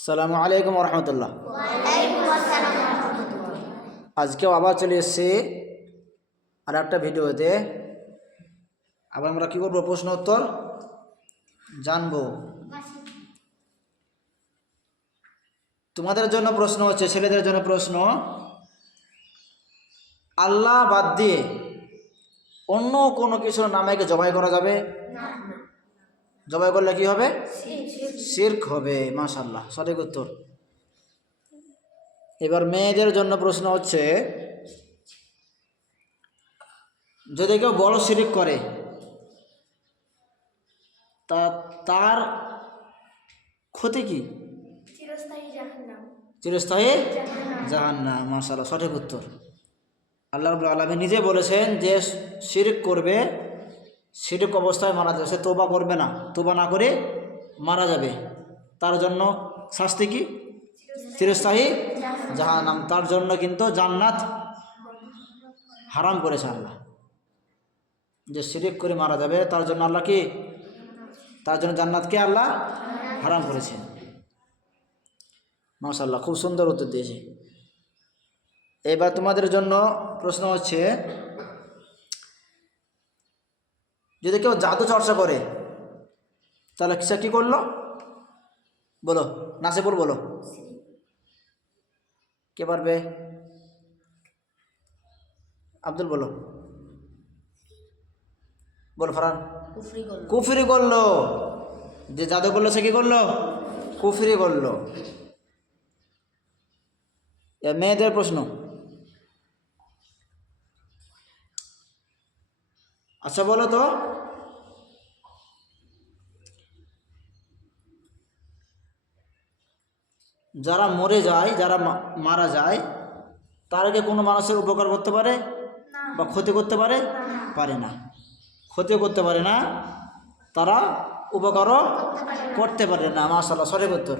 আসসালামু আলাইকুম রহমতুল্লাহ। আজকেও আবার চলে এসেছি আর একটা ভিডিওতে। আবার আমরা কী করবো? প্রশ্ন উত্তর জানবো। তোমাদের জন্য প্রশ্ন হচ্ছে, ছেলেদের জন্য প্রশ্ন, আল্লাহ বাদ দিয়ে অন্য কোনো কিছুর নামেকে জবাই করা যাবে? জবাই করলে কি হবে? শিরক হবে। মাশাআল্লাহ, সঠিক উত্তর। এবার মেয়েদের জন্য প্রশ্ন হচ্ছে, যদি কেউ বড় শিরক করে তার ক্ষতি কি? চিরস্থায়ী জাহান্নাম। মাশাআল্লাহ, সঠিক উত্তর। আল্লাহ রাব্বুল আলামিন নিজে বলেছেন যে শিরক করবে, শিরক অবস্থায় মারা যাবে, সে তওবা করবে না, তওবা না করে মারা যাবে, তার জন্য শাস্তি কি? চিরস্থায়ী জাহান্নাম। তার জন্য কিন্তু জান্নাত হারাম করেছে আল্লাহ। যে শিরক করে মারা যাবে তার জন্য আল্লাহ কি? তার জন্য জান্নাতকে আল্লাহ হারাম করেছেন। মাশাআল্লাহ, খুব সুন্দর উত্তর দিয়েছে। এবার তোমাদের জন্য প্রশ্ন হচ্ছে, যদি কেউ জাদু চর্চা করে তাহলে সে কী করলো? বলো, নাসিবুল বলো, কে পারবে? আব্দুল বলো, বলো ফারহান। কুফরি করলো। যে জাদু করলো সে কি করলো? কুফরি করলো। মেয়েদের প্রশ্ন, আচ্ছা বলো তো, যারা মরে যায়, যারা মারা যায়, তারা কি কোনো মানুষের উপকার করতে পারে বা ক্ষতি করতে পারে? পারে না। ক্ষতিও করতে পারে না, তারা উপকারও করতে পারে না। মাশাআল্লাহ, সঠিক উত্তর।